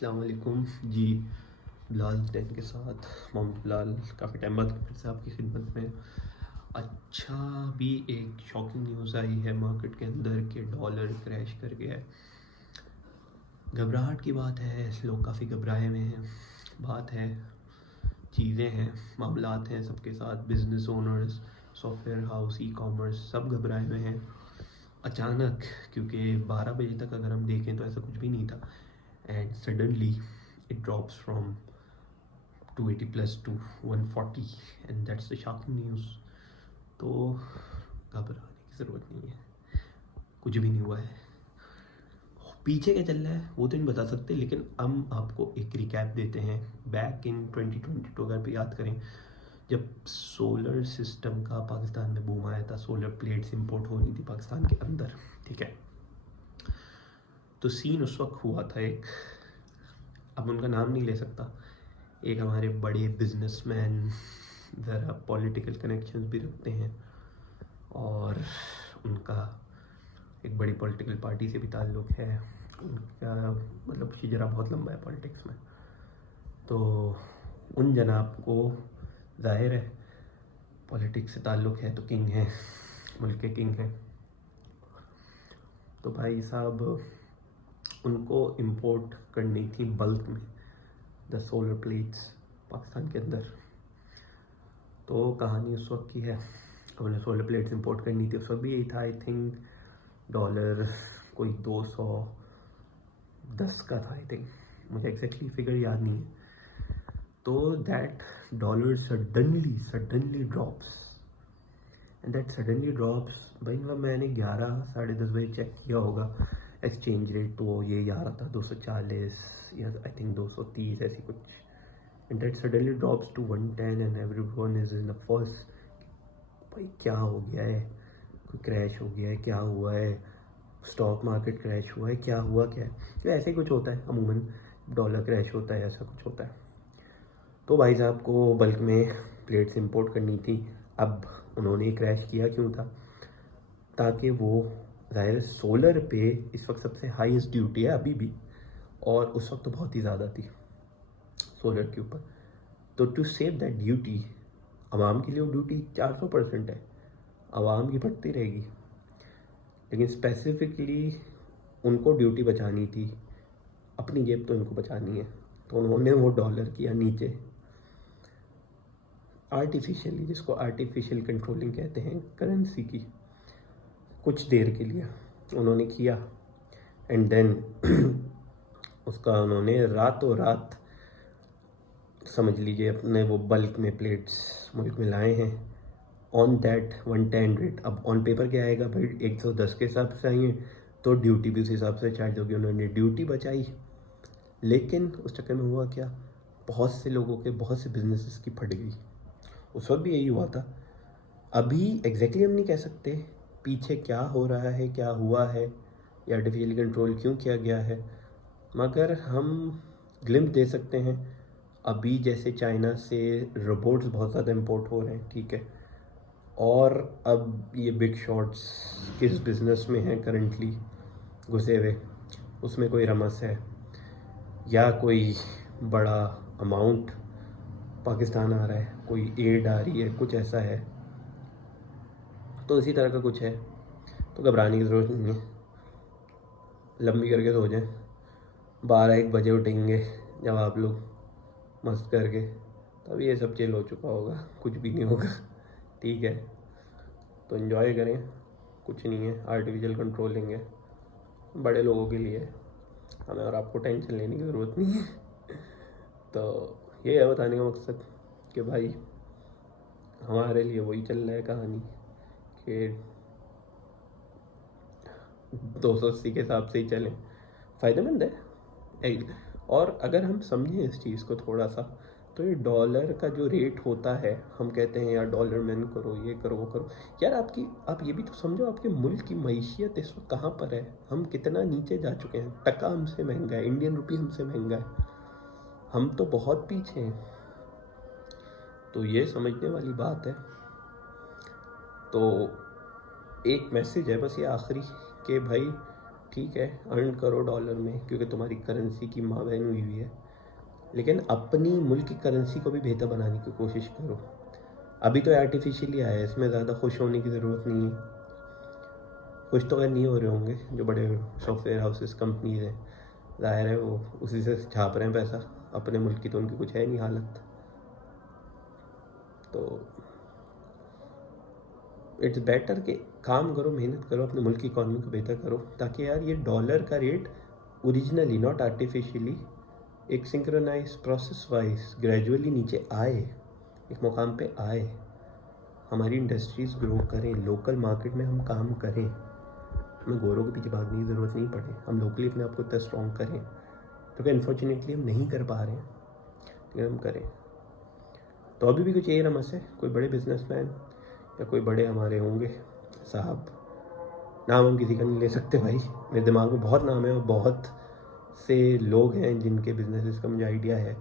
अस्सलाम वालेकुम जी। बिलाल टेन के साथ मोहम्मद बिलाल काफ़ी टाइम बाद फिर से आपकी खिदमत में। अच्छा, भी एक शॉकिंग न्यूज़ आई है मार्केट के अंदर कि डॉलर क्रैश कर गया है। घबराहट की बात है, लोग काफ़ी घबराए हुए हैं। बात है, चीज़ें हैं, मामलात हैं सबके साथ। Business owners, software house, e commerce सब घबराए हुए हैं अचानक, क्योंकि 12 बजे तक अगर हम देखें तो ऐसा कुछ भी नहीं था। And suddenly it drops from 280 plus to 140 and that's the shocking news। तो घबराने की ज़रूरत नहीं है, कुछ भी नहीं हुआ है। पीछे क्या चल रहा है वो तो नहीं बता सकते, लेकिन हम आपको एक रिकैप देते हैं। बैक इन 2022 अगर भी याद करें, जब सोलर सिस्टम का पाकिस्तान में बूम आया था, सोलर प्लेट्स इंपोर्ट हो रही थी पाकिस्तान के अंदर, ठीक है। तो सीन उस वक्त हुआ था एक, अब उनका नाम नहीं ले सकता, एक हमारे बड़े बिजनेसमैन, ज़रा पॉलिटिकल कनेक्शंस भी रखते हैं और उनका एक बड़ी पॉलिटिकल पार्टी से भी ताल्लुक़ है। उनका मतलब शिजरा बहुत लंबा है पॉलिटिक्स में। तो उन जनाब को ज़ाहिर है पॉलिटिक्स से ताल्लुक़ है, तो किंग हैं, मुल्क के किंग हैं। तो भाई साहब उनको इंपोर्ट करनी थी बल्क में द सोलर प्लेट्स पाकिस्तान के अंदर। तो कहानी उस वक्त की है, उन्हें सोलर प्लेट्स इंपोर्ट करनी थी। उस वक्त भी यही था, आई थिंक डॉलर कोई 210 का था, आई थिंक, मुझे एग्जैक्टली फिगर याद नहीं है। तो that dollar suddenly drops, and that suddenly drops भाई, मतलब मैंने 11 साढ़े 10 बजे चेक किया होगा एक्सचेंज रेट, तो ये आ रहा था 240 या आई थिंक 230 ऐसी कुछ। And that suddenly drops to 110 and everyone is in the first, भाई क्या हो गया है, कोई क्रैश हो गया है, क्या हुआ है, स्टॉक मार्केट क्रैश हुआ है, क्या हुआ क्या है। तो ऐसे ही कुछ होता है अमूमन, डॉलर क्रैश होता है, ऐसा कुछ होता है। तो भाई साहब को बल्क में प्लेट्स इंपोर्ट करनी थी। अब उन्होंने क्रैश किया क्यों था? ताकि वो ज़ाहिर सोलर पे इस वक्त सबसे हाईएस्ट ड्यूटी है अभी भी, और उस वक्त तो बहुत ही ज़्यादा थी सोलर के ऊपर। तो टू सेव दैट ड्यूटी, आवाम के लिए वो ड्यूटी 400% है, आवाम की बढ़ती रहेगी, लेकिन स्पेसिफिकली उनको ड्यूटी बचानी थी, अपनी जेब तो उनको बचानी है। तो उन्होंने वो डॉलर किया नीचे आर्टिफिशियली, जिसको आर्टिफिशियल कंट्रोलिंग कहते हैं करेंसी की, कुछ देर के लिए उन्होंने किया। एंड देन उसका उन्होंने रातों रात समझ लीजिए अपने वो बल्क में प्लेट्स मुल्क में लाए हैं ऑन दैट 110 रेट। अब ऑन पेपर क्या आएगा भाई, 110 के हिसाब से आई है, तो ड्यूटी भी उस हिसाब से चार्ज होगी। उन्होंने ड्यूटी बचाई, लेकिन उस चक्कर में हुआ क्या, बहुत से लोगों के बहुत से बिजनेसेस की फट गई। उस वक्त भी यही हुआ था। अभी एग्जैक्टली हम नहीं कह सकते पीछे क्या हो रहा है, क्या हुआ है, या आर्टिफिशियल कंट्रोल क्यों किया गया है, मगर हम ग्लिम्स दे सकते हैं। अभी जैसे चाइना से रोबोट्स बहुत ज़्यादा इंपोर्ट हो रहे हैं, ठीक है, और अब ये बिग शॉट्स किस बिज़नेस में हैं करंटली घुसे हुए, उसमें कोई रमस है या कोई बड़ा अमाउंट पाकिस्तान आ रहा है, कोई एड आ रही है, कुछ ऐसा है, तो इसी तरह का कुछ है। तो घबराने की ज़रूरत नहीं है, लंबी करके सो जाएं, 12-1 बजे उठेंगे जब आप लोग मस्त करके, तब ये सब चिल हो चुका होगा, कुछ भी नहीं होगा, ठीक है। तो इन्जॉय करें, कुछ नहीं है, आर्टिफिशियल कंट्रोलिंग है, बड़े लोगों के लिए, हमें और आपको टेंशन लेने की ज़रूरत नहीं है। तो ये है बताने का मकसद कि भाई हमारे लिए वही चल रहा है कहानी कि 280 के हिसाब से ही चलें, फ़ायदेमंद है। और अगर हम समझें इस चीज़ को थोड़ा सा, तो ये डॉलर का जो रेट होता है, हम कहते हैं यार डॉलर मैन करो, ये करो वो करो, यार आप ये भी तो समझो आपके मुल्क की मईशियत इस वक्त कहाँ पर है, हम कितना नीचे जा चुके हैं। टका हमसे महंगा है, इंडियन रुपी हमसे महंगा है, हम तो बहुत पीछे हैं। तो ये समझने वाली बात है। तो एक मैसेज है बस ये आखिरी, कि भाई ठीक है, अर्न करो डॉलर में क्योंकि तुम्हारी करेंसी की माँ बहन हुई हुई है, लेकिन अपनी मुल्क की करेंसी को भी बेहतर बनाने की कोशिश करो। अभी तो आर्टिफिशियली आया है, इसमें ज़्यादा खुश होने की ज़रूरत नहीं है। खुश तो नहीं हो रहे होंगे जो बड़े सॉफ्टवेयर हाउसेस कंपनीज हैं, ज़ाहिर है वो उसी से छाप रहे हैं पैसा। अपने मुल्क की तो उनकी कुछ है नहीं हालत। तो इट्स बेटर कि काम करो, मेहनत करो, अपने मुल्क की इकॉनमी को बेहतर करो, ताकि यार ये डॉलर का रेट ओरिजिनली नॉट आर्टिफिशियली एक सिंक्रोनाइज प्रोसेस वाइज ग्रेजुअली नीचे आए, एक मुकाम पे आए, हमारी इंडस्ट्रीज़ ग्रो करें, लोकल मार्केट में हम काम करें, हमें गोरों के पीछे भागने की ज़रूरत नहीं पड़े, हम लोकली अपने आप को इतना स्ट्रॉन्ग करें, क्योंकि अनफॉर्चुनेटली हम नहीं कर पा रहे हैं, लेकिन हम करें। तो अभी भी कुछ यही रमस है, कोई बड़े बिजनेसमैन या कोई बड़े हमारे होंगे साहब, नाम हम किसी का नहीं ले सकते भाई, मेरे दिमाग में बहुत नाम है और बहुत से लोग हैं जिनके बिजनेसेस का मुझे आइडिया है,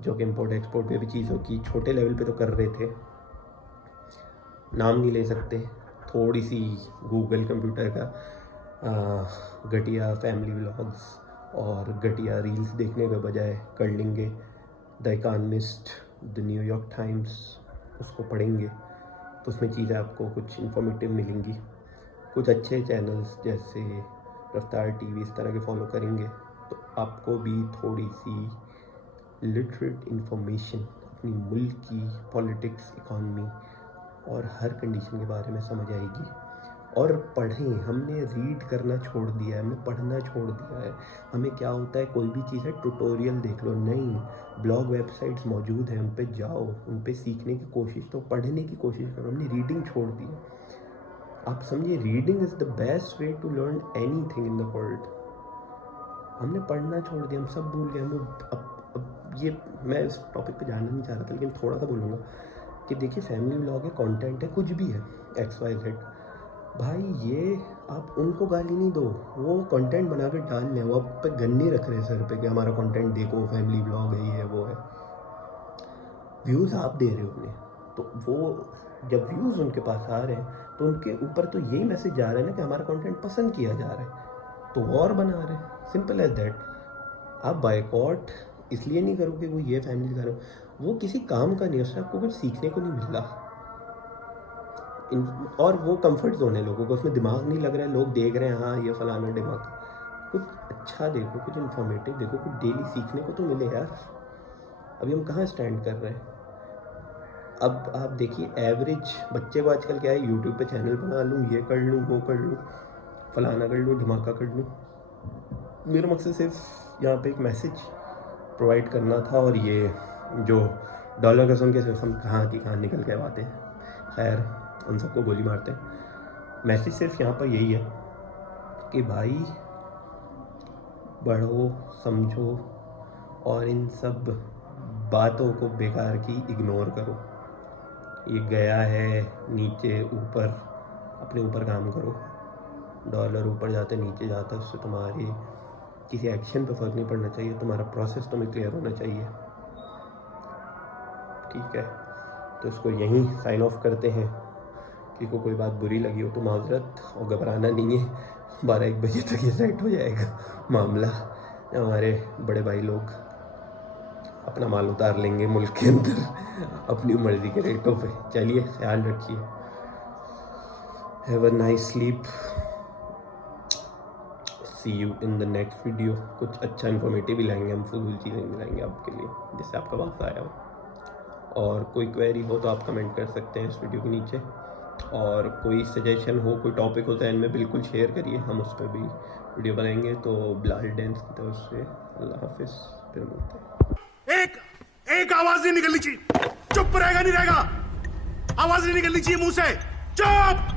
जो कि इम्पोर्ट एक्सपोर्ट पे भी चीज़ों की छोटे लेवल पे तो कर रहे थे, नाम नहीं ले सकते। थोड़ी सी गूगल कंप्यूटर का घटिया फैमिली व्लॉग्स और घटिया रील्स देखने के बजाय कर लेंगे the economist, the New York times, उसको पढ़ेंगे तो उसमें चीज़ें आपको कुछ इन्फॉर्मेटिव मिलेंगी। कुछ अच्छे चैनल्स जैसे रफ्तार टीवी इस तरह के फॉलो करेंगे तो आपको भी थोड़ी सी लिटरेट इन्फॉर्मेशन अपनी मुल्क की पॉलिटिक्स, इकॉनमी और हर कंडीशन के बारे में समझ आएगी। और पढ़ें, हमने रीड करना छोड़ दिया है, हमने पढ़ना छोड़ दिया है। हमें क्या होता है, कोई भी चीज़ है ट्यूटोरियल देख लो, नहीं, ब्लॉग वेबसाइट्स मौजूद हैं, उन पे जाओ, उन पे सीखने की कोशिश, तो पढ़ने की कोशिश करो। हमने रीडिंग छोड़ दी है। आप समझिए, reading is the best way to learn anything in the world. हमने पढ़ना छोड़ दिया, हम सब भूल गए। हम अब ये मैं इस टॉपिक पे जानना नहीं चाह रहा था, लेकिन थोड़ा सा बोलूँगा कि देखिए, फैमिली व्लॉग है, कंटेंट है, कुछ भी है, XYZ, भाई ये आप उनको गाली नहीं दो, वो कंटेंट बना के डाल लें, वो आप पे गन नहीं रख रहे सर पे कि हमारा कंटेंट देखो, फैमिली व्लॉग है, ये है, वो है। व्यूज़ आप दे रहे हो उन्हें, तो वो जब व्यूज़ उनके पास आ रहे हैं तो उनके ऊपर तो यही मैसेज जा रहा है ना कि हमारा कंटेंट पसंद किया जा रहा है, तो वॉर बना रहे हैं, सिंपल एज दैट। आप बायकॉट इसलिए नहीं करोगे वो ये फैमिली दिखा रहे हो, वो किसी काम का नहीं है, उससे आपको कुछ सीखने को नहीं मिल रहा। और वो कंफर्ट जोन है लोगों को, उसमें दिमाग नहीं लग रहा है, लोग देख रहे हैं हाँ ये फलाना दिमाग। कुछ अच्छा देखो, कुछ इन्फॉर्मेटिव देखो, कुछ डेली सीखने को तो मिले यार। अभी हम कहाँ स्टैंड कर रहे हैं। अब आप देखिए, एवरेज बच्चे को आजकल क्या है, यूट्यूब पे चैनल बना लूँ, ये कर लूँ, वो कर लूँ, फलाना कर लूँ, धमाका कर लूँ। मेरा मकसद सिर्फ यहाँ पे एक मैसेज प्रोवाइड करना था, और ये जो डॉलर कसम के सिर्फ हम कहाँ की कहाँ निकल के आते हैं, खैर उन सबको गोली मारते हैं। मैसेज सिर्फ यहाँ पर यही है कि भाई बढ़ो, समझो, और इन सब बातों को बेकार की इग्नोर करो। ये गया है नीचे ऊपर, अपने ऊपर काम करो। डॉलर ऊपर जाते नीचे जाता, उससे तुम्हारी किसी एक्शन पे फर्क नहीं पड़ना चाहिए, तुम्हारा प्रोसेस तुम्हें क्लियर होना चाहिए, ठीक है। तो इसको यहीं साइन ऑफ करते हैं। किसी को कोई बात बुरी लगी हो तो माजरत, और घबराना नहीं है, 12-1 बजे तक ये सेट हो जाएगा मामला। हमारे बड़े भाई लोग अपना माल उतार लेंगे मुल्क के अंदर अपनी मर्जी के रेटों पे। चलिए, ख्याल रखिए, have a nice sleep, see you in the next video. कुछ अच्छा इन्फॉर्मेटिव भी लाएंगे हम, फजूल चीज़ें भी लाएंगे आपके लिए जिससे आपका वक्त आया हो। और कोई क्वेरी हो तो आप कमेंट कर सकते हैं इस वीडियो के नीचे, और कोई सजेशन हो, कोई टॉपिक हो जहन में, बिल्कुल शेयर करिए, हम उस पर भी वीडियो बनाएंगे। तो बिलाल डेंस की तरफ से अल्लाह हाफिज़, फिर मिलते हैं। एक आवाज नहीं निकलनी चाहिए, चुप रहेगा नहीं रहेगा, आवाज नहीं निकलनी चाहिए मुंह से, चुप।